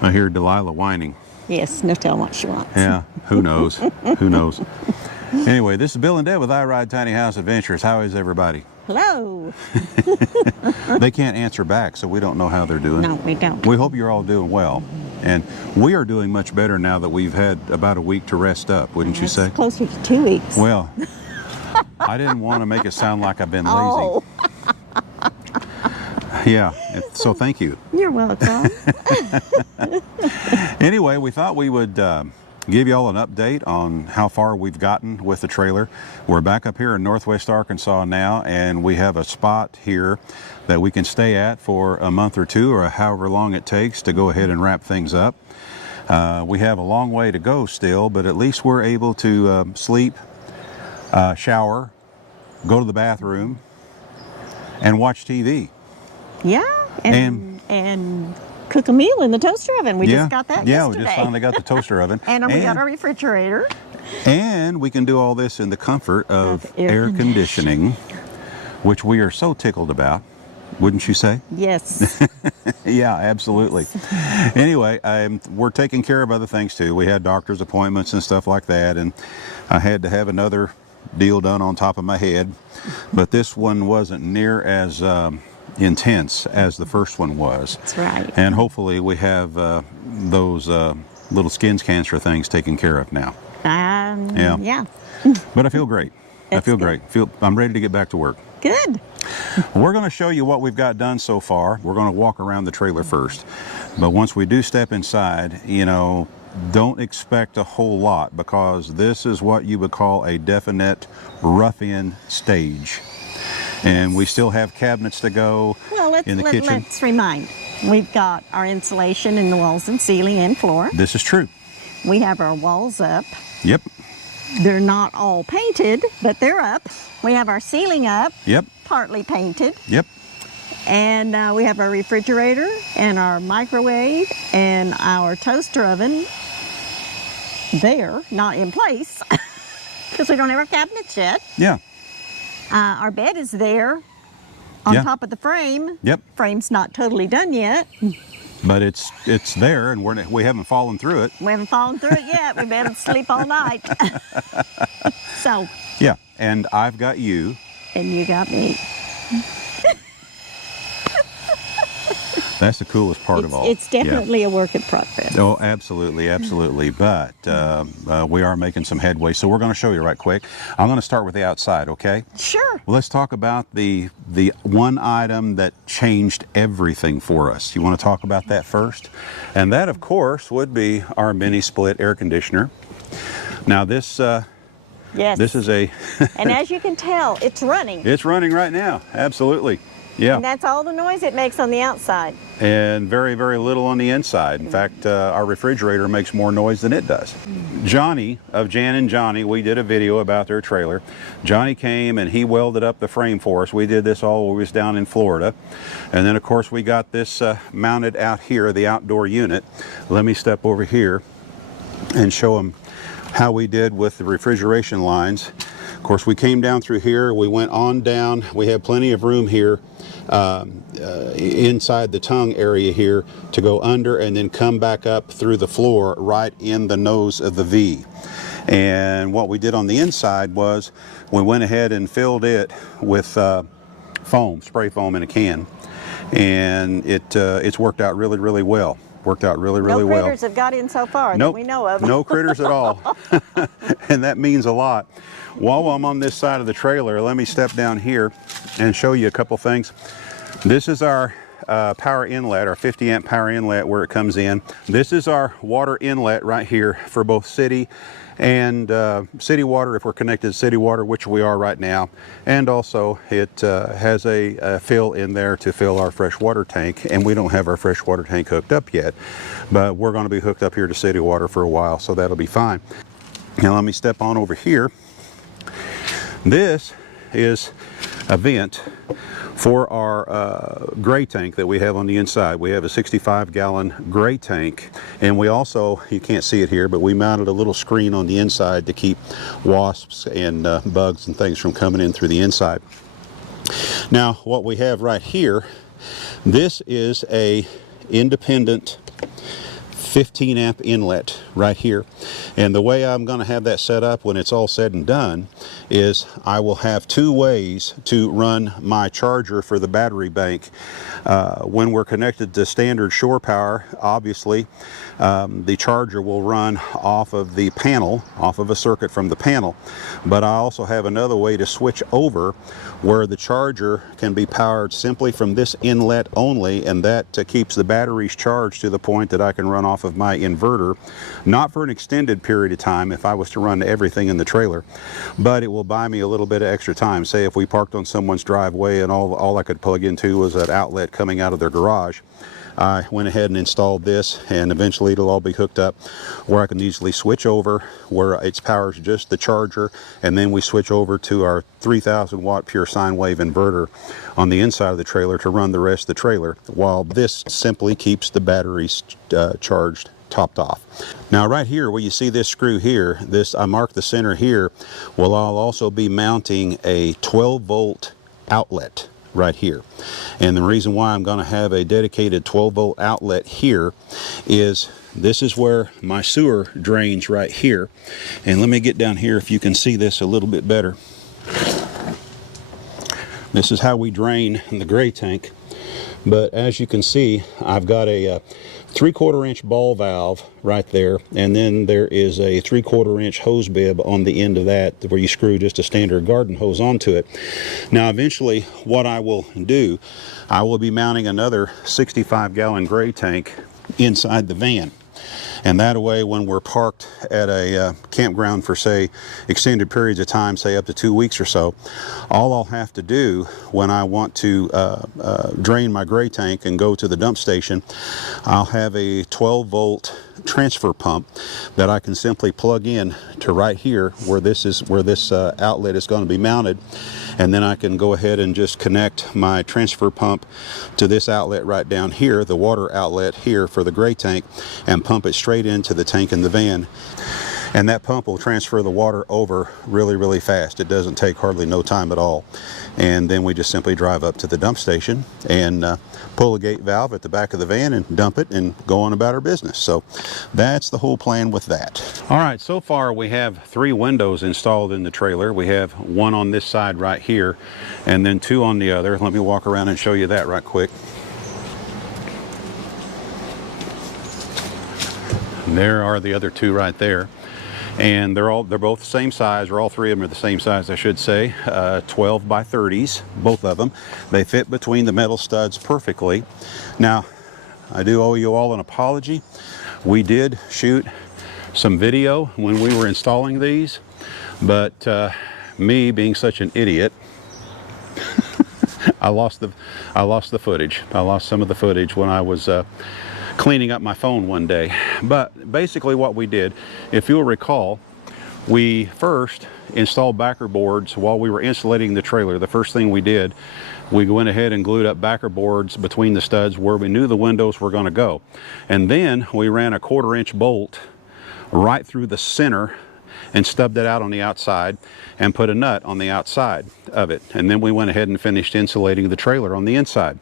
I hear Delilah whining. Yes, no telling what she wants. Yeah, who knows? Who knows? Anyway, this is Bill and Deb with I Ride Tiny House Adventures. How is everybody? Hello. They can't answer back, so we don't know how they're doing. No, we don't. We hope you're all doing well. And we are doing much better now that we've had about a week to rest up, wouldn't you say? Closer to 2 weeks. Well, I didn't want to make it sound like I've been lazy. Oh. Yeah, so thank you. You're welcome. Anyway, we thought we would give you all an update on how far we've gotten with the trailer. We're back up here in Northwest Arkansas now, and we have a spot here that we can stay at for a month or two, or however long it takes to go ahead and wrap things up. We have a long way to go still, but at least we're able to sleep, shower, go to the bathroom, and watch TV. Yeah, and cook a meal in the toaster oven. We just got that yesterday. Yeah, we just finally got the toaster oven. And we got our refrigerator. And we can do all this in the comfort of air conditioning, which we are so tickled about, wouldn't you say? Yes. Yeah, absolutely. Anyway, we're taking care of other things too. We had doctor's appointments and stuff like that, and I had to have another deal done on top of my head, but this one wasn't near as intense as the first one was. That's right. And hopefully we have those little skin cancer things taken care of now. Yeah. But I feel great. I feel great. I'm ready to get back to work. Good. We're going to show you what we've got done so far. We're going to walk around the trailer first. But once we do step inside, you know, don't expect a whole lot, because this is what you would call a definite rough-in stage. And we still have cabinets to go in the kitchen. Let's remind. We've got our insulation in the walls and ceiling and floor. This is true. We have our walls up. Yep. They're not all painted, but they're up. We have our ceiling up. Yep. Partly painted. Yep. And we have our refrigerator and our microwave and our toaster oven there, not in place, because we don't have our cabinets yet. Yeah. Our bed is there on top of the frame. Yep. Frame's not totally done yet. But it's there, and we haven't fallen through it. We haven't fallen through it yet. We've been able to sleep all night. So. Yeah, and I've got you. And you got me. That's the coolest part of all. It's definitely a work in progress. Oh, absolutely, absolutely. But we are making some headway, so we're going to show you right quick. I'm going to start with the outside, okay? Sure. Well, let's talk about the one item that changed everything for us. You want to talk about that first? And that, of course, would be our mini split air conditioner. Now this this is a and as you can tell, it's running. It's running right now. Absolutely. Yeah. And that's all the noise it makes on the outside. And very, very little on the inside. In fact, our refrigerator makes more noise than it does. Johnny of Jan and Johnny, we did a video about their trailer. Johnny came and he welded up the frame for us. We did this all when we was down in Florida. And then, of course, we got this mounted out here, the outdoor unit. Let me step over here and show them how we did with the refrigeration lines. Of course, we came down through here, we went on down, we have plenty of room here inside the tongue area here to go under and then come back up through the floor right in the nose of the V. And what we did on the inside was we went ahead and filled it with foam, spray foam in a can, and it's worked out really, really well. Worked out really, really well. No critters have got in so far that we know of. No critters at all. And that means a lot. While I'm on this side of the trailer, let me step down here and show you a couple things. This is our power inlet, our 50 amp power inlet where it comes in. This is our water inlet right here for both city and city water, if we're connected to city water, which we are right now. And also it has a fill in there to fill our freshwater tank, and we don't have our freshwater tank hooked up yet, but we're going to be hooked up here to city water for a while, so that'll be fine. Now let me step on over here. This is a vent for our gray tank that we have on the inside. We have a 65-gallon gray tank, and we also, you can't see it here, but we mounted a little screen on the inside to keep wasps and bugs and things from coming in through the inside. Now what we have right here, this is a independent 15 amp inlet right here. And the way I'm going to have that set up when it's all said and done is I will have two ways to run my charger for the battery bank. When we're connected to standard shore power, obviously the charger will run off of the panel, off of a circuit from the panel. But I also have another way to switch over where the charger can be powered simply from this inlet only, and that keeps the batteries charged to the point that I can run off of my inverter, not for an extended period of time if I was to run everything in the trailer, but it will buy me a little bit of extra time. Say if we parked on someone's driveway and all I could plug into was an outlet coming out of their garage, I went ahead and installed this, and eventually it'll all be hooked up where I can easily switch over where it powers just the charger, and then we switch over to our 3,000 watt pure sine wave inverter on the inside of the trailer to run the rest of the trailer, while this simply keeps the batteries charged, topped off. Now right here where you see this screw here, I marked the center here, well, I'll also be mounting a 12 volt outlet right here. And the reason why I'm going to have a dedicated 12 volt outlet here is this is where my sewer drains right here. And let me get down here if you can see this a little bit better. This is how we drain the gray tank. But as you can see, I've got a 3/4 inch ball valve right there, and then there is a 3/4 inch hose bib on the end of that where you screw just a standard garden hose onto it. Now eventually what I will do, I will be mounting another 65-gallon gray tank inside the van. And that way when we're parked at a campground for, say, extended periods of time, say up to 2 weeks or so, all I'll have to do when I want to drain my gray tank and go to the dump station, I'll have a 12 volt transfer pump that I can simply plug in to right here where this outlet is going to be mounted, and then I can go ahead and just connect my transfer pump to this outlet right down here, the water outlet here for the gray tank, and pump it straight into the tank in the van. And that pump will transfer the water over really, really fast. It doesn't take hardly no time at all. And then we just simply drive up to the dump station and pull a gate valve at the back of the van and dump it and go on about our business. So that's the whole plan with that. All right, so far we have 3 windows installed in the trailer. We have one on this side right here and then 2 on the other. Let me walk around and show you that right quick. There are the other 2 right there. And they're both the same size, or all 3 of them are the same size, I should say, 12 by 30s, both of them. They fit between the metal studs perfectly. Now, I do owe you all an apology. We did shoot some video when we were installing these, but me being such an idiot, I lost the footage. I lost some of the footage when I was cleaning up my phone one day. But basically what we did, if you'll recall, we first installed backer boards while we were insulating the trailer. The first thing we did, we went ahead and glued up backer boards between the studs where we knew the windows were going to go. And then we ran a 1/4 inch bolt right through the center and stubbed it out on the outside and put a nut on the outside of it. And then we went ahead and finished insulating the trailer on the inside.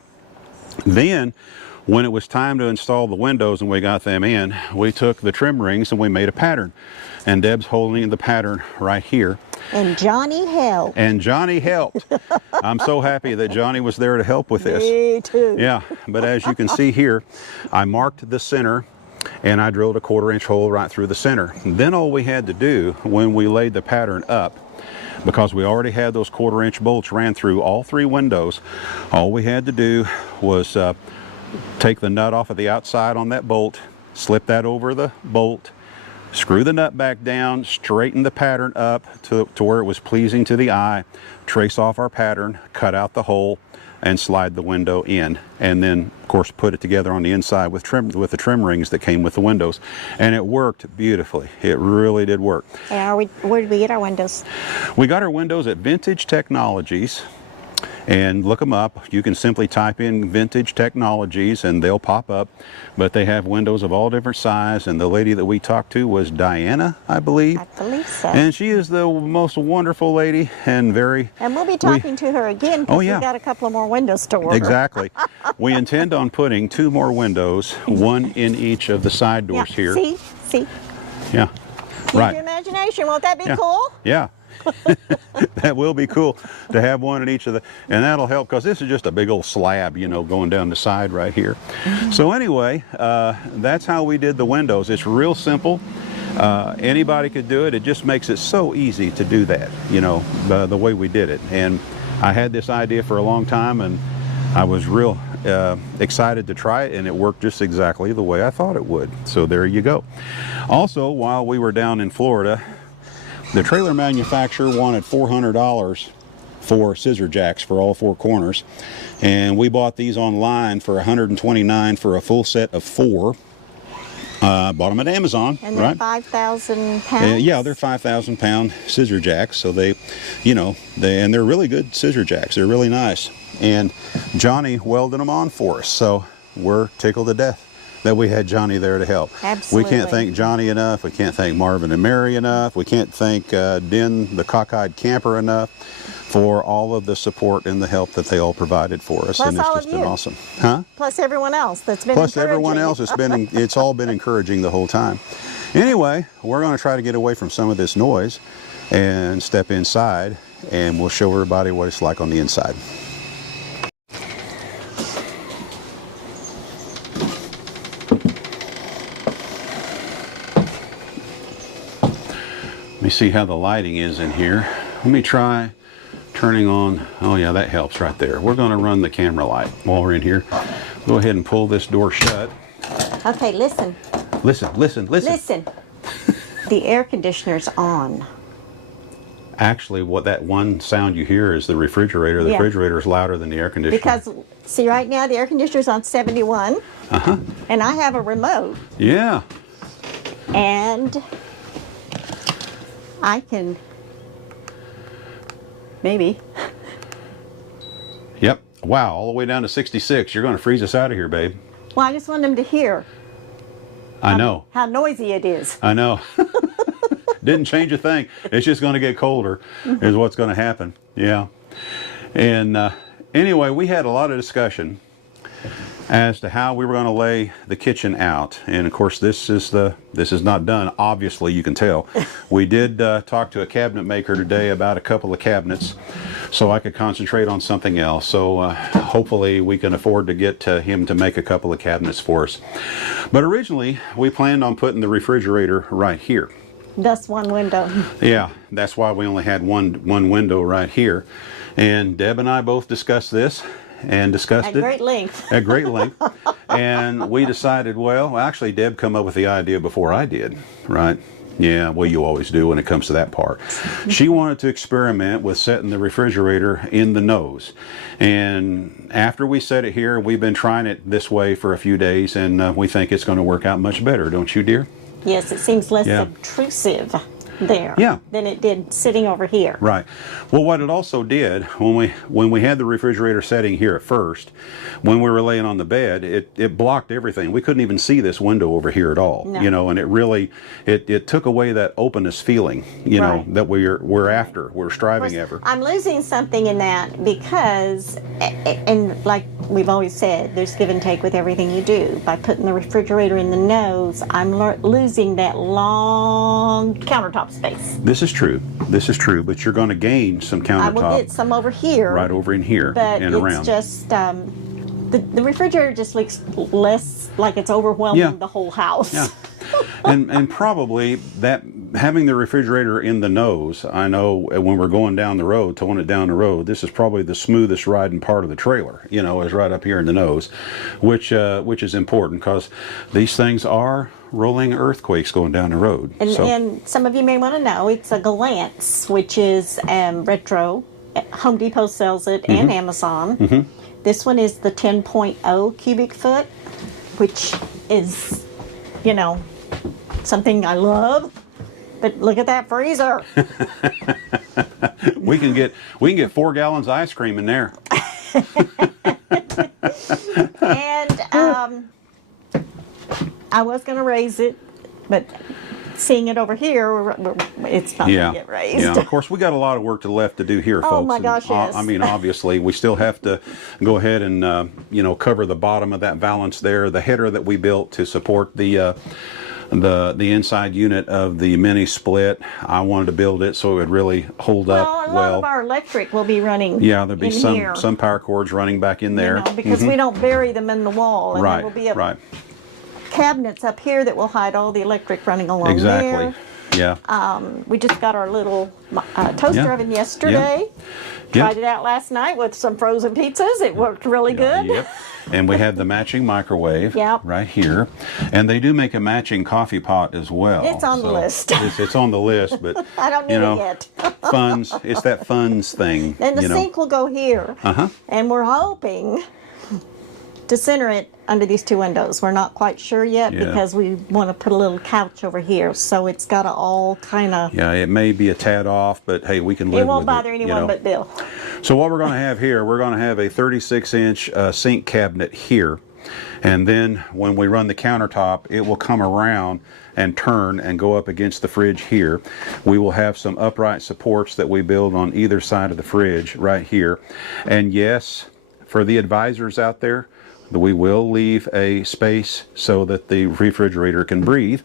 Then when it was time to install the windows and we got them in, we took the trim rings and we made a pattern. And Deb's holding the pattern right here. And Johnny helped. And Johnny helped. I'm so happy that Johnny was there to help with this. Me too. Yeah, but as you can see here, I marked the center and I drilled a 1/4 inch hole right through the center. And then all we had to do when we laid the pattern up, because we already had those 1/4 inch bolts ran through all 3 windows, all we had to do was take the nut off of the outside on that bolt, slip that over the bolt, screw the nut back down, straighten the pattern up to where it was pleasing to the eye, trace off our pattern, cut out the hole, and slide the window in. And then, of course, put it together on the inside with the trim rings that came with the windows. And it worked beautifully. It really did work. And where did we get our windows? We got our windows at Vintage Technologies and look them up. You can simply type in Vintage Technologies and they'll pop up, but they have windows of all different size. And the lady that we talked to was Diana, I believe. I believe so. And she is the most wonderful lady and very... And we'll be talking to her again because we've got a couple of more windows to order. Exactly. We intend on putting 2 more windows, one in each of the side doors here. See? Yeah. Use Right. your imagination. Won't that be cool? Yeah. That will be cool to have one in each of the, and that'll help because this is just a big old slab, you know, going down the side right here. So anyway, that's how we did the windows. It's real simple. Anybody could do it. It just makes it so easy to do that, you know, the way we did it. And I had this idea for a long time, and I was real excited to try it, and it worked just exactly the way I thought it would. So there you go. Also, while we were down in Florida, the trailer manufacturer wanted $400 for scissor jacks for all 4 corners, and we bought these online for $129 for a full set of 4. Bought them at Amazon. And they're right? 5,000 pounds? Yeah, they're 5,000 pound scissor jacks, so they, you know, and they're really good scissor jacks. They're really nice. And Johnny welded them on for us, so we're tickled to death that we had Johnny there to help. Absolutely. We can't thank Johnny enough. We can't thank Marvin and Mary enough. We can't thank Den, the cockeyed camper, enough for all of the support and the help that they all provided for us. Plus and it's all just of been you. awesome. Huh? Plus everyone else that's been Plus encouraging. everyone else has been, it's all been encouraging the whole time. Anyway, we're going to try to get away from some of this noise and step inside, and we'll show everybody what it's like on the inside. Let me see how the lighting is in here. Let me try turning on, oh yeah, that helps right there. We're going to run the camera light while we're in here. Go ahead and pull this door shut. Okay, listen. Listen. Listen. The air conditioner's on. Actually, what that one sound you hear is the refrigerator. The refrigerator is louder than the air conditioner. Because, see right now, the air conditioner's on 71. And I have a remote. Yeah. And I can, maybe. Yep. Wow, all the way down to 66. You're going to freeze us out of here, babe. Well, I just want them to hear. I know. How noisy it is. I know. Didn't change a thing. It's just going to get colder is what's going to happen. Yeah. And anyway, we had a lot of discussion as to how we were going to lay the kitchen out. And of course, this is not done. Obviously, you can tell. We did talk to a cabinet maker today about a couple of cabinets so I could concentrate on something else. So hopefully we can afford to get him to make a couple of cabinets for us. But originally, we planned on putting the refrigerator right here. That's one window. Yeah, that's why we only had one window right here. And Deb and I both discussed this and discussed it. At great length. At great length. And we decided, well, actually Deb come up with the idea before I did, right? Yeah, well, you always do when it comes to that part. She wanted to experiment with setting the refrigerator in the nose. And after we set it here, we've been trying it this way for a few days, and we think it's going to work out much better, don't you, dear? Yes, it seems less obtrusive there than it did sitting over here. Right. Well, what it also did when we had the refrigerator setting here at first, when we were laying on the bed, it blocked everything. We couldn't even see this window over here at all. No. You know, and it really it took away that openness feeling, you know, that we're after, we're striving after. I'm losing something in that because, and like we've always said, there's give and take with everything you do. By putting the refrigerator in the nose, I'm losing that long countertop space. This is true, but you're going to gain some countertop. I will get some over here. Right over in here but and it's around. Just, the refrigerator just looks less like it's overwhelming the whole house. Yeah. and probably that having the refrigerator in the nose, I know when we're going down the road, towing it down the road, this is probably the smoothest riding part of the trailer, you know, is right up here in the nose, which is important because these things are rolling earthquakes going down the road. And some of you may want to know, it's a Glance, which is retro. Home Depot sells it and Amazon. This one is the 10.0 cubic foot, which is, you know, something I love. But look at that freezer. We can get 4 gallons of ice cream in there. And I was going to raise it, but seeing it over here, it's not going to get raised. Yeah, of course, we got a lot of work left to do here, folks. Oh my gosh, yes. I mean, obviously, we still have to go ahead and, you know, cover the bottom of that valance there, the header that we built to support the inside unit of the mini some. I wanted to build it so it would really hold up well. A lot of our electric will be running. Yeah, there'll be here, some power cords running back in there. You know, because we don't bury them in the wall, and Right, there will be right. cabinets up here that will hide all the electric running along Exactly. there. Yeah. We just got our little toaster oven yesterday. Tried it out last night with some frozen pizzas. It worked really good. Yep. And we have the matching microwave right here. And they do make a matching coffee pot as well. It's on the list. It's on the list, but I don't need it yet. funds, it's that funds thing. And the sink will go here. And we're hoping to center it under these 2 windows. We're not quite sure yet because we want to put a little couch over here, so it's got to all kind of... Yeah, it may be a tad off, but hey, we can live with it. It won't bother anyone but Bill. So what we're going to have here, we're going to have a 36-inch sink cabinet here, and then when we run the countertop, it will come around and turn and go up against the fridge here. We will have some upright supports that we build on either side of the fridge right here. And yes, for the advisors out there, we will leave a space so that the refrigerator can breathe.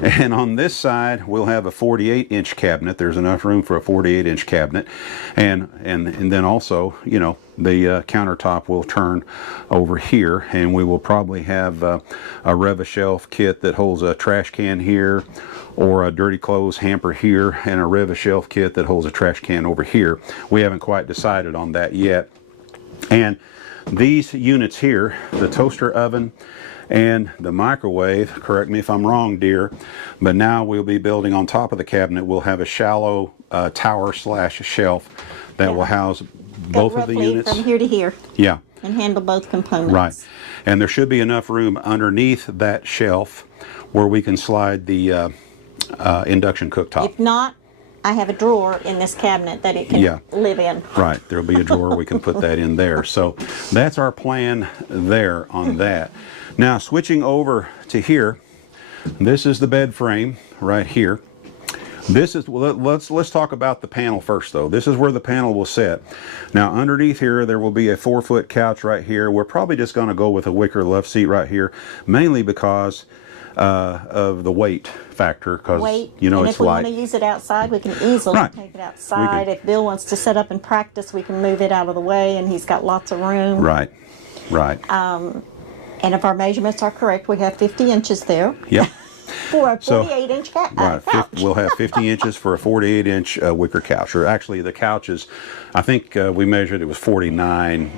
And on this side, we'll have a 48-inch cabinet. There's enough room for a 48-inch cabinet. And then also, you know, the countertop will turn over here, and we will probably have a Rev-A-Shelf kit that holds a trash can here, or a dirty clothes hamper here, and a Rev-A-Shelf kit that holds a trash can over here. We haven't quite decided on that yet. And these units here, the toaster oven and the microwave, correct me if I'm wrong, dear, but now we'll be building on top of the cabinet. We'll have a shallow tower / shelf that will house both of the units. From here to here. Yeah. And handle both components. Right. And there should be enough room underneath that shelf where we can slide the induction cooktop. If not, I have a drawer in this cabinet that it can live in. Right, there'll be a drawer, we can put that in there. So that's our plan there on that. Now switching over to here, this is the bed frame right here. This is, let's talk about the panel first though. This is where the panel will sit. Now underneath here there will be a 4-foot couch right here. We're probably just going to go with a wicker love seat right here, mainly because of the weight factor, because you know, and it's if we light. want to use it outside, we can easily take it outside. If Bill wants to set up and practice, we can move it out of the way, and he's got lots of room. Right, right. And if our measurements are correct, we have 50 inches there. Yep. For a 48-inch couch. We'll have 50 inches for a 48-inch wicker couch. Or actually, the couch is, I think we measured, it was 49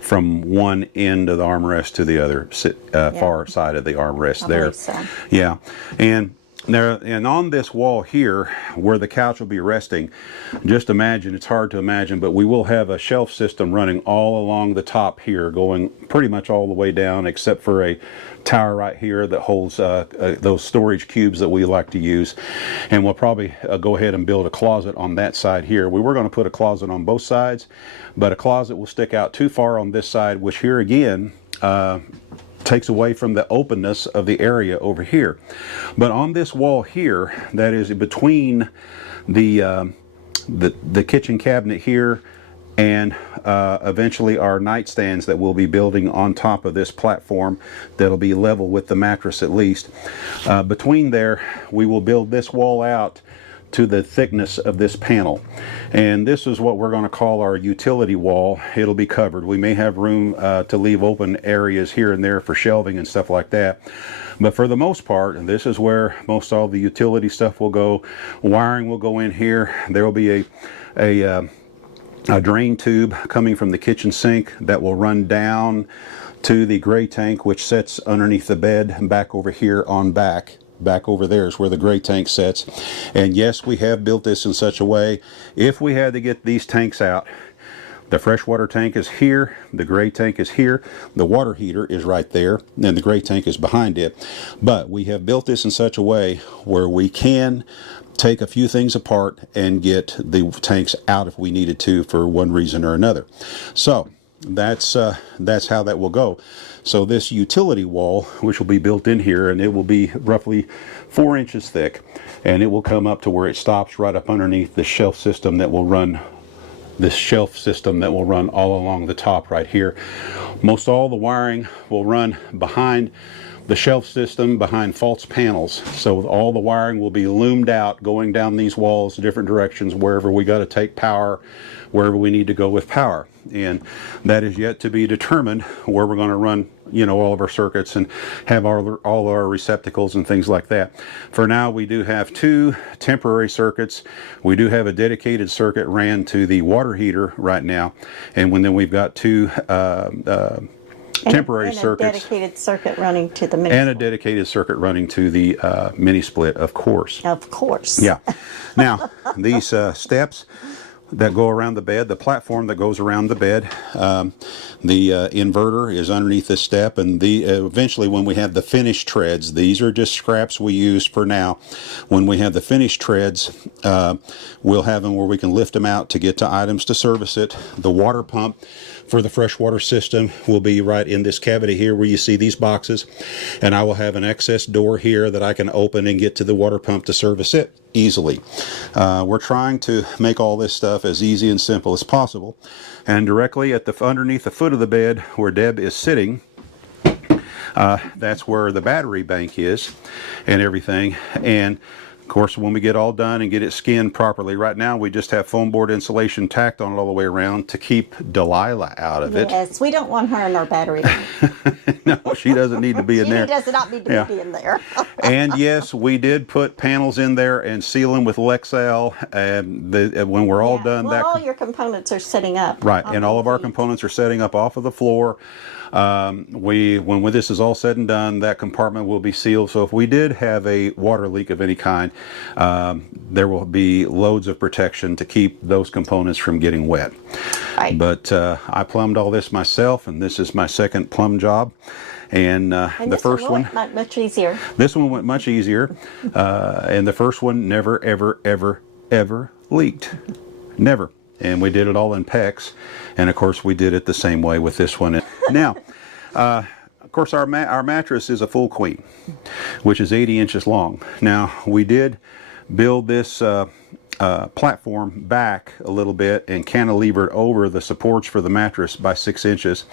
from one end of the armrest to the other far side of the armrest there. So. Yeah. And on this wall here, where the couch will be resting, just imagine, it's hard to imagine, but we will have a shelf system running all along the top here, going pretty much all the way down, except for a tower right here that holds those storage cubes that we like to use. And we'll probably go ahead and build a closet on that side here. We were going to put a closet on both sides, but a closet will stick out too far on this side, which here again, takes away from the openness of the area over here. But on this wall here, that is between the kitchen cabinet here and eventually our nightstands that we'll be building on top of this platform that'll be level with the mattress at least. Between there, we will build this wall out to the thickness of this panel, and this is what we're going to call our utility wall. It'll be covered. We may have room to leave open areas here and there for shelving and stuff like that, but for the most part, this is where most all the utility stuff will go. Wiring will go in here. There will be a drain tube coming from the kitchen sink that will run down to the gray tank, which sits underneath the bed and back over here on back over there is where the gray tank sits. And yes, we have built this in such a way, if we had to get these tanks out, the freshwater tank is here, the gray tank is here, the water heater is right there, and the gray tank is behind it. But we have built this in such a way where we can take a few things apart and get the tanks out if we needed to for one reason or another. So that's how that will go. So this utility wall, which will be built in here, and it will be roughly 4 inches thick, and it will come up to where it stops right up underneath the shelf system that will run all along the top right here. Most all the wiring will run behind the shelf system, behind false panels. So all the wiring will be loomed out going down these walls, different directions, wherever we got to take power, wherever we need to go with power. And that is yet to be determined where we're going to run, you know, all of our circuits and have all our receptacles and things like that. For now, we do have 2 temporary circuits. We do have a dedicated circuit ran to the water heater right now, and then we've got 2 temporary circuits. And a dedicated circuit running to the mini And a dedicated circuit running to the mini split, of course. Of course. Yeah. Now, these steps that go around the bed, the platform that goes around the bed, the inverter is underneath this step, and eventually when we have the finished treads, these are just scraps we use for now. When we have the finished treads, we'll have them where we can lift them out to get to items to service it. The water pump for the freshwater system will be right in this cavity here where you see these boxes, and I will have an access door here that I can open and get to the water pump to service it easily. We're trying to make all this stuff as easy and simple as possible, and directly at underneath the foot of the bed where Deb is sitting, that's where the battery bank is and everything. And of course, when we get all done and get it skinned properly, right now we just have foam board insulation tacked on it all the way around to keep Delilah out of it. Yes, we don't want her in our battery. No, she doesn't need to be in there. She does not need to be in there. And yes, we did put panels in there and seal them with Lexel. And when we're all done, well, all your components are setting up. Right, and all of our components are setting up off of the floor. When this is all said and done, that compartment will be sealed. So if we did have a water leak of any kind, there will be loads of protection to keep those components from getting wet. Right. But I plumbed all this myself, and this is my second plumb job. And the first one went much easier. This one went much easier, and the first one never, ever, ever, ever leaked. Never. And we did it all in PEX, and of course we did it the same way with this one. Now, of course our mattress is a full queen, which is 80 inches long. Now, we did build this platform back a little bit and cantilevered over the supports for the mattress by 6 inches.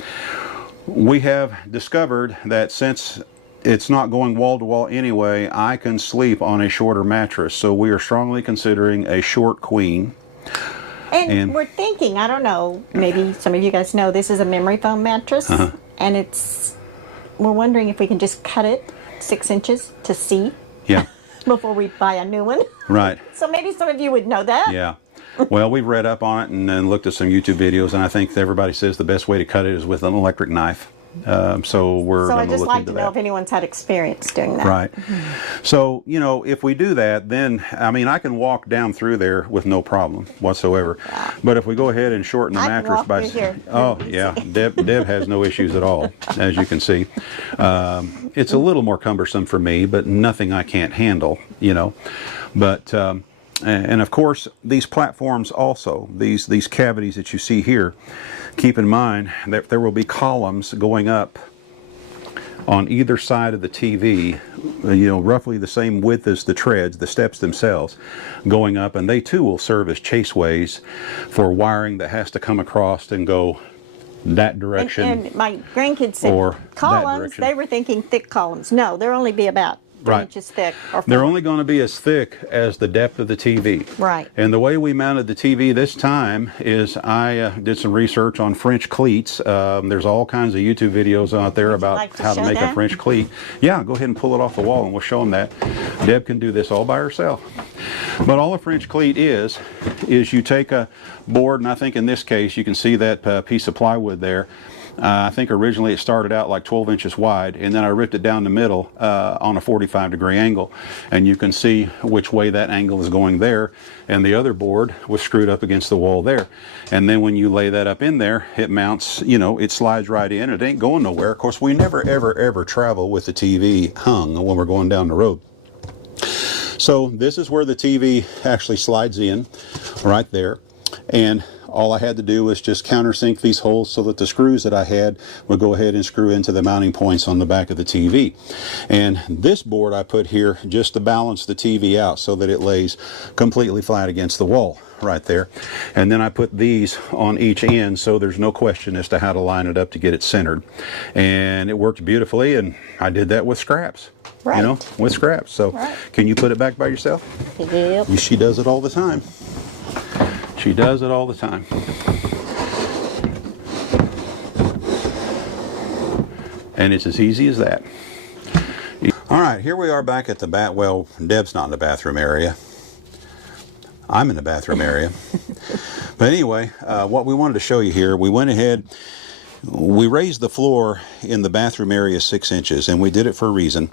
We have discovered that since it's not going wall to wall anyway, I can sleep on a shorter mattress. So we are strongly considering a short queen. And we're thinking, I don't know, maybe some of you guys know, this is a memory foam mattress, and we're wondering if we can just cut it 6 inches to see before we buy a new one. Right. So maybe some of you would know that. Yeah. Well, we've read up on it and then looked at some YouTube videos, and I think everybody says the best way to cut it is with an electric knife. So we're going to look into that. So I'd just like to know if anyone's had experience doing that. Right. So, you know, if we do that, then, I mean, I can walk down through there with no problem whatsoever. Yeah. But if we go ahead and shorten the mattress by... Oh, yeah. Deb has no issues at all, as you can see. It's a little more cumbersome for me, but nothing I can't handle, you know. But... and of course, these platforms also, these cavities that you see here, keep in mind that there will be columns going up on either side of the TV, you know, roughly the same width as the treads, the steps themselves, going up, and they too will serve as chaseways for wiring that has to come across and go that direction. And my grandkids said columns, they were thinking thick columns. No, there'll only be about 3 inches thick. Or 4. They're only going to be as thick as the depth of the TV. Right. And the way we mounted the TV this time is I did some research on French cleats. There's all kinds of YouTube videos out there about how to make a French cleat. Yeah, go ahead and pull it off the wall and we'll show them that. Deb can do this all by herself. But all a French cleat is you take a board, and I think in this case you can see that piece of plywood there. I think originally it started out like 12 inches wide, and then I ripped it down the middle on a 45-degree angle, and you can see which way that angle is going there, and the other board was screwed up against the wall there. And then when you lay that up in there, it mounts, you know, it slides right in. It ain't going nowhere. Of course, we never, ever, ever travel with the TV hung when we're going down the road. So this is where the TV actually slides in, right there. And all I had to do was just countersink these holes so that the screws that I had would go ahead and screw into the mounting points on the back of the TV. And this board I put here just to balance the TV out so that it lays completely flat against the wall right there. And then I put these on each end so there's no question as to how to line it up to get it centered. And it worked beautifully, and I did that with scraps. Right. You know, with scraps. So right. Can you put it back by yourself? Yep. She does it all the time. She does it all the time. And it's as easy as that. All right, here we are back at the well, Deb's not in the bathroom area. I'm in the bathroom area. But anyway, what we wanted to show you here, we went ahead, we raised the floor in the bathroom area 6 inches, and we did it for a reason.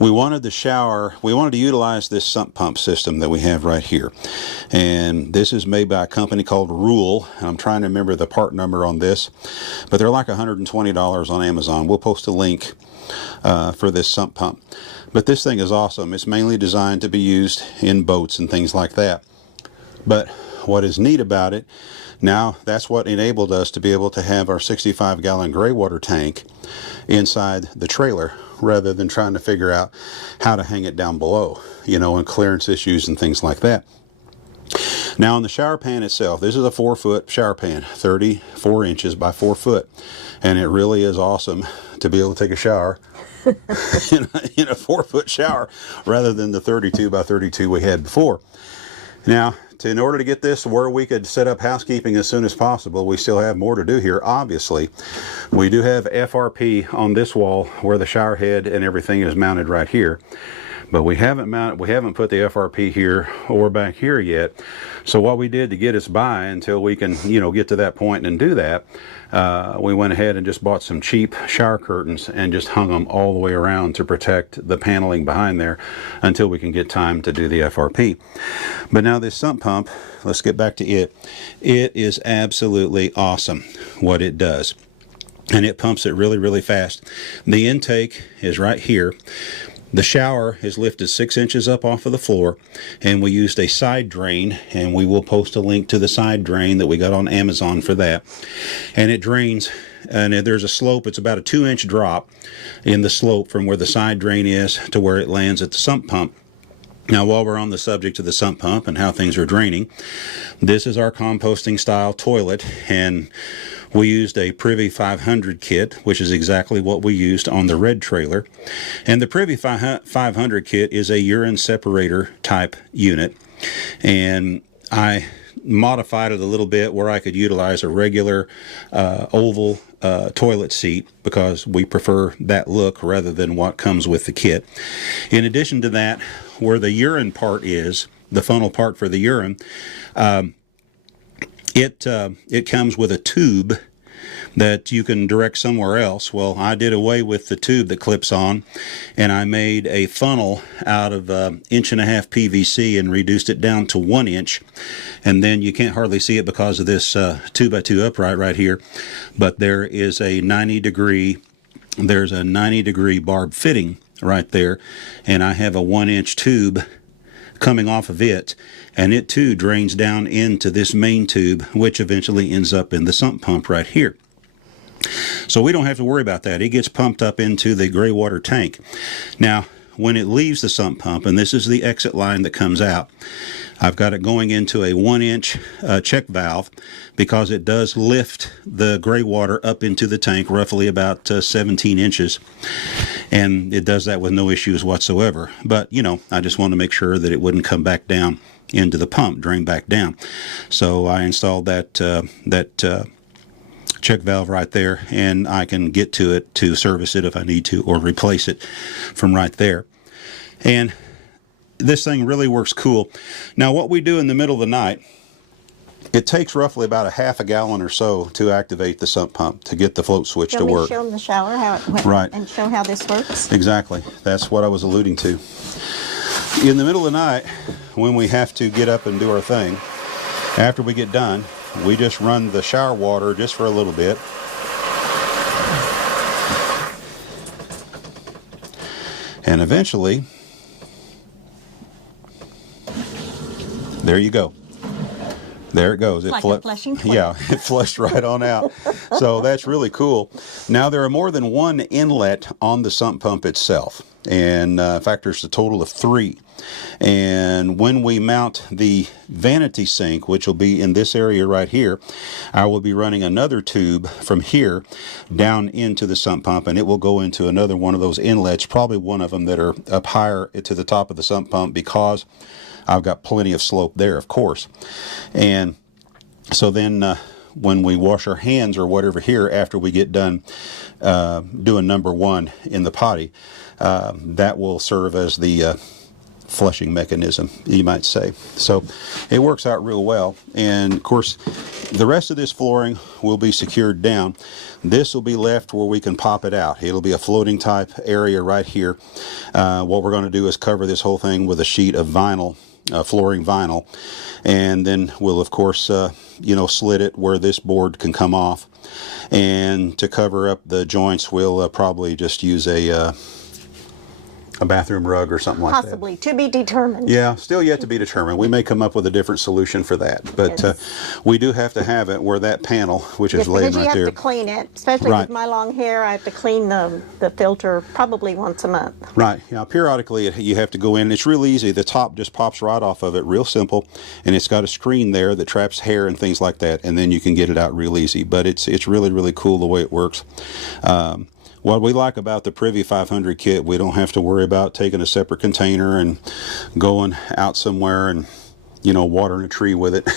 We wanted to utilize this sump pump system that we have right here. And this is made by a company called Rule. I'm trying to remember the part number on this, but they're like $120 on Amazon. We'll post a link for this sump pump. But this thing is awesome. It's mainly designed to be used in boats and things like that. But what is neat about it, now that's what enabled us to be able to have our 65-gallon gray water tank inside the trailer, rather than trying to figure out how to hang it down below, you know, and clearance issues and things like that. Now on the shower pan itself, this is a 4-foot shower pan, 34 inches by 4 foot. And it really is awesome to be able to take a shower in a 4-foot shower rather than the 32 by 32 we had before. Now, in order to get this where we could set up housekeeping as soon as possible, we still have more to do here, obviously. We do have FRP on this wall where the shower head and everything is mounted right here. But we haven't put the FRP here or back here yet. So what we did to get us by until we can, you know, get to that point and do that, we went ahead and just bought some cheap shower curtains and just hung them all the way around to protect the paneling behind there until we can get time to do the FRP. But now this sump pump, let's get back to it. It is absolutely awesome what it does. And it pumps it really, really fast. The intake is right here. The shower is lifted 6 inches up off of the floor, and we used a side drain, and we will post a link to the side drain that we got on Amazon for that. And it drains, and there's a slope. It's about a 2-inch drop in the slope from where the side drain is to where it lands at the sump pump. Now, while we're on the subject of the sump pump and how things are draining, this is our composting style toilet, and we used a Privy 500 kit, which is exactly what we used on the red trailer. And the Privy 500 kit is a urine separator type unit, and I modified it a little bit where I could utilize a regular oval toilet seat because we prefer that look rather than what comes with the kit. In addition to that, where the urine part is, the funnel part for the urine, it comes with a tube that you can direct somewhere else. Well, I did away with the tube that clips on, and I made a funnel out of 1.5 inch PVC and reduced it down to 1 inch. And then you can't hardly see it because of this 2x2 upright right here, but there is a 90-degree barb fitting right there, and I have a 1-inch tube coming off of it, and it too drains down into this main tube, which eventually ends up in the sump pump right here. So we don't have to worry about that. It gets pumped up into the gray water tank. Now, when it leaves the sump pump, and this is the exit line that comes out, I've got it going into a 1-inch check valve because it does lift the gray water up into the tank roughly about 17 inches. And it does that with no issues whatsoever. But, you know, I just wanted to make sure that it wouldn't come back down into the pump, drain back down. So I installed that check valve right there, and I can get to it to service it if I need to or replace it from right there. And this thing really works cool. Now what we do in the middle of the night, it takes roughly about a half a gallon or so to activate the sump pump to get the float switch to work. Show them the shower how it went, right, and show how this works. Exactly. That's what I was alluding to. In the middle of the night, when we have to get up and do our thing, after we get done, we just run the shower water just for a little bit. And eventually, There you go. There it goes. Like a flushing toilet. Yeah, it flushed right on out. So that's really cool. Now there are more than one inlet on the sump pump itself. And in fact, there's a total of 3. And when we mount the vanity sink, which will be in this area right here, I will be running another tube from here down into the sump pump, and it will go into another one of those inlets, probably one of them that are up higher to the top of the sump pump, because I've got plenty of slope there, of course. And so then when we wash our hands or whatever here after we get done doing number 1 in the potty, that will serve as the flushing mechanism, you might say. So it works out real well. And of course, the rest of this flooring will be secured down. This will be left where we can pop it out. It'll be a floating type area right here. What we're going to do is cover this whole thing with a sheet of vinyl, flooring vinyl, and then we'll of course slit it where this board can come off. And to cover up the joints, we'll probably just use a bathroom rug or something like that. Possibly, to be determined. Yeah, still yet to be determined. We may come up with a different solution for that. But Yes. We do have to have it where that panel, which is laying Because you right have there. to clean it, especially Right. with my long hair. I have to clean the filter probably once a month. Right. Yeah, periodically you have to go in. It's real easy. The top just pops right off of it, real simple. And it's got a screen there that traps hair and things like that. And then you can get it out real easy. But it's really, really cool the way it works. What we like about the Privy 500 kit, we don't have to worry about taking a separate container and going out somewhere and, watering a tree with it.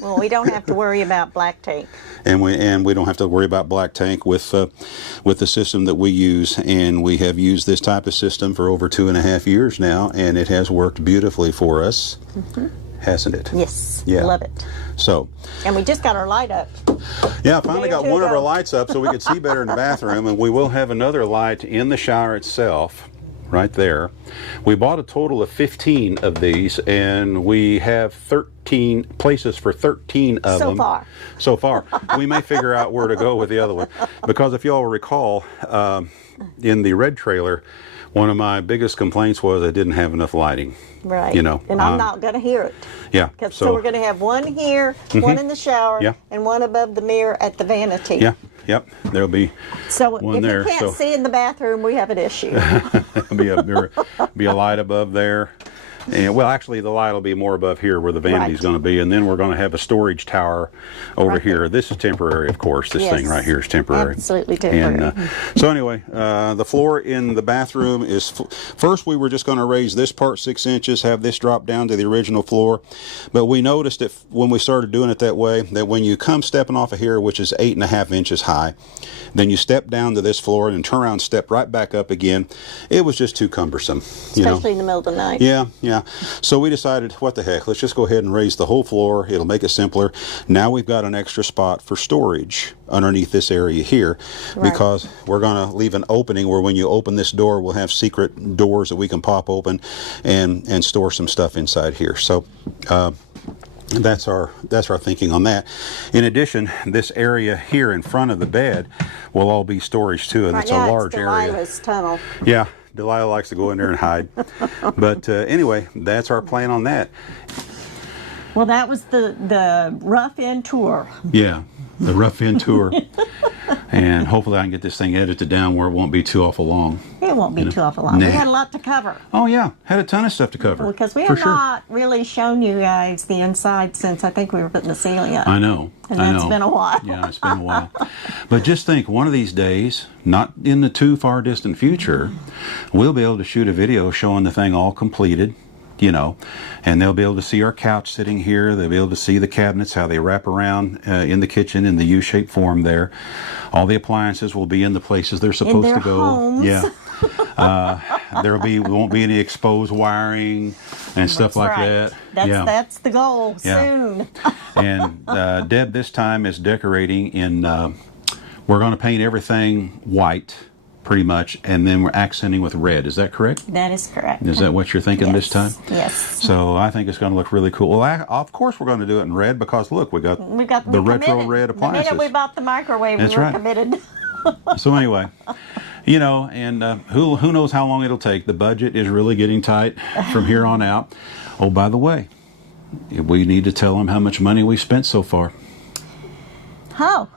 Well, we don't have to worry about black tank. And we don't have to worry about black tank with the system that we use. And we have used this type of system for over 2.5 years now, and it has worked beautifully for us. Mm-hmm. Hasn't it? Yes, Yeah. love it. So, And we just got our light up. yeah, I finally Day or got two one of our ago. lights up so we could see better in the bathroom, and we will have another light in the shower itself, right there. We bought a total of 15 of these, and we have 13 places for 13 of So them. far. So far. We may figure out where to go with the other one, because if you all recall, in the red trailer, one of my biggest complaints was I didn't have enough lighting. Right. And I'm not going to hear it. Yeah. So we're going to have one here, one in the shower, Yeah. and one above the mirror at the vanity. Yeah. Yep. There'll be So one if there. you can't So see in the bathroom, we have an issue. be a light above there. And well, actually, the light will be more above here where the vanity's Right. going to be, and then we're going to have a storage tower over Right here. there. This is temporary, of course. This thing Yes. right here is temporary. Absolutely temporary. And so anyway, the floor in the bathroom is first we were just going to raise this part 6 inches, have this drop down to the original floor, but we noticed that when we started doing it that way, that when you come stepping off of here, which is 8.5 inches high, then you step down to this floor and turn around and step right back up again. It was just too cumbersome. Especially in the middle of the night. Yeah, yeah. So we decided, what the heck, let's just go ahead and raise the whole floor. It'll make it simpler. Now we've got an extra spot for storage underneath this area here, Right. because we're going to leave an opening where when you open this door, we'll have secret doors that we can pop open and store some stuff inside here. So that's our thinking on that. In addition, this area here in front of the bed will all be storage too, and Right it's now a large it's area. Delilah's tunnel. Yeah, Delilah likes to go in there and hide. But anyway, that's our plan on that. Well, that was the rough end tour. Yeah, the rough end tour. And hopefully I can get this thing edited down where it won't be too awful long. It won't be too awful long. Nah. We had a lot to cover. Oh yeah, had a ton of stuff to cover. Because we for have sure. not really shown you guys the inside since I think we were putting the ceiling up. I know. And I that's know. been a while. Yeah, it's been a while. But just think, one of these days, not in the too far distant future, we'll be able to shoot a video showing the thing all completed, and they'll be able to see our couch sitting here. They'll be able to see the cabinets, how they wrap around in the kitchen in the U-shaped form there. All the appliances will be in the places they're supposed their to go. homes. Yeah. Won't be any exposed wiring and stuff That's like right. that. That's the goal Yeah. soon. And Deb this time is decorating in, we're going to paint everything white, pretty much, and then we're accenting with red. Is that correct? That is correct. Is that what you're thinking this time? Yes. So I think it's going to look really cool. Well, of course we're going to do it in red, because look, we got the we're retro committed. red appliances. The minute we bought the microwave, That's we were right. committed. So anyway, and who knows how long it'll take. The budget is really getting tight from here on out. Oh, by the way, we need to tell them how much money we've spent so far. Oh,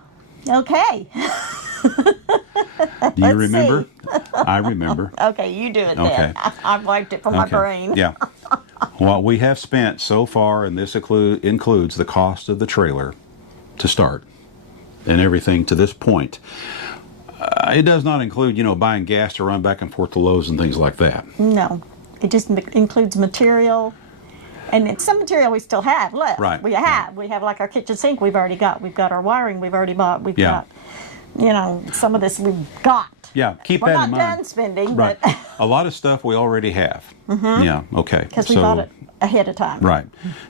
okay. Do you remember? I remember. Okay, you do it Okay. then. I've wiped it from my brain. Yeah. What we have spent so far, and this includes the cost of the trailer to start and everything to this point. It does not include, buying gas to run back and forth to Lowe's and things like that. No, it just includes material. And it's some material we still have left. Right. We have like our kitchen sink we've already got. We've got our wiring we've already bought. We've got, some of this we've got. Yeah, keep We're that in not mind. done spending, Right. but A lot of stuff we already have. Yeah, okay. because we bought it ahead of time. Right.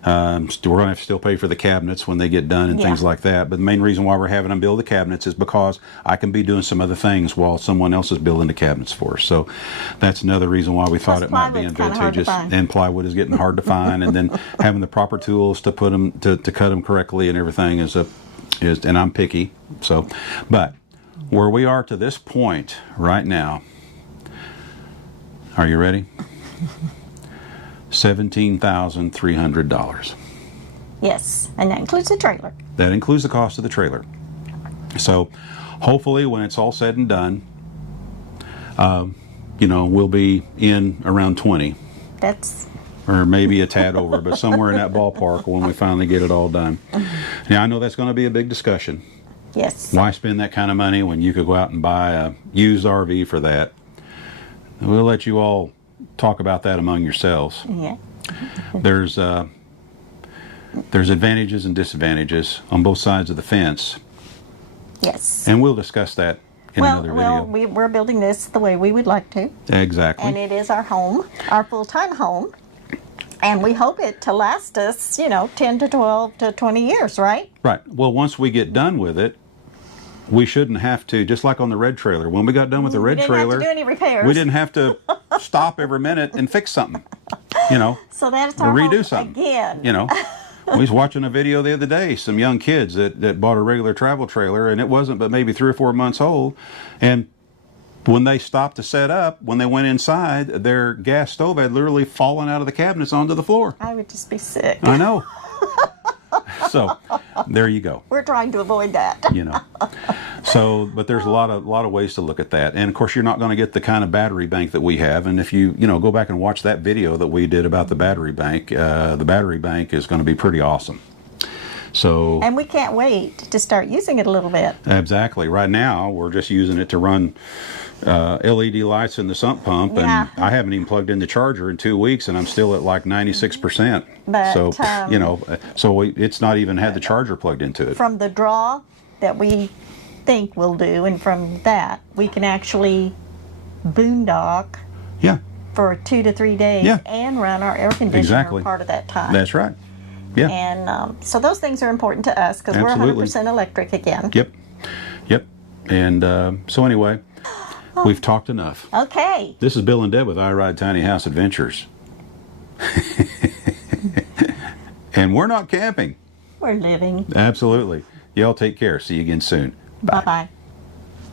We're going to have to still pay for the cabinets when they get done and things like that. But the main reason why we're having them build the cabinets is because I can be doing some other things while someone else is building the cabinets for us. So that's another reason why we thought it might be plywood's kinda hard to advantageous. find. And plywood is getting hard to find. And then having the proper tools to put them, to cut them correctly and everything is, and I'm picky. So, but where we are to this point right now, are you ready? $17,300. Yes, and that includes the trailer. That includes the cost of the trailer. So hopefully when it's all said and done, we'll be in around 20. That's Or maybe a tad over, but somewhere in that ballpark when we finally get it all done. Now, I know that's going to be a big discussion. yes. Why spend that kind of money when you could go out and buy a used RV for that? We'll let you all talk about that among yourselves. Yeah. There's advantages and disadvantages on both sides of the fence, Yes. and we'll discuss that in another video. We're building this the way we would like to, Exactly. and it is our home, our full-time home, and we hope it to last us, 10 to 12 to 20 years, right? Right. Well, once we get done with it, we shouldn't have to, just like on the red trailer. When we got done with the red didn't trailer, have to do any repairs. we didn't have to stop every minute and fix something, So that's our redo home something. again. We was watching a video the other day, some young kids that bought a regular travel trailer, and it wasn't but maybe 3 or 4 months old, and when they stopped to set up, when they went inside, their gas stove had literally fallen out of the cabinets onto the floor. I would just be sick. I know. So there you go. We're trying to avoid that. So, but there's a lot of ways to look at that, and of course you're not going to get the kind of battery bank that we have. And if you go back and watch that video that we did about the battery bank is going to be pretty awesome. So, And we can't wait to start using it a little bit. exactly. Right now we're just using it to run LED lights in the sump pump, Yeah. and I haven't even plugged in the charger in 2 weeks, and I'm still at like 96%. But, So it's not even had the charger plugged into it. From the draw that we think we'll do, and from that, we can actually boondock Yeah, for 2 to 3 days Yeah. and run our air conditioner Exactly. part of that time. that's right. Yeah. And so those things are important to us because we're Absolutely. 100% electric again. Yep. And so anyway, we've talked enough. Okay. This is Bill and Deb with I Ride Tiny House Adventures. And we're not camping. We're living. Absolutely. Y'all take care. See you again soon. Bye-bye.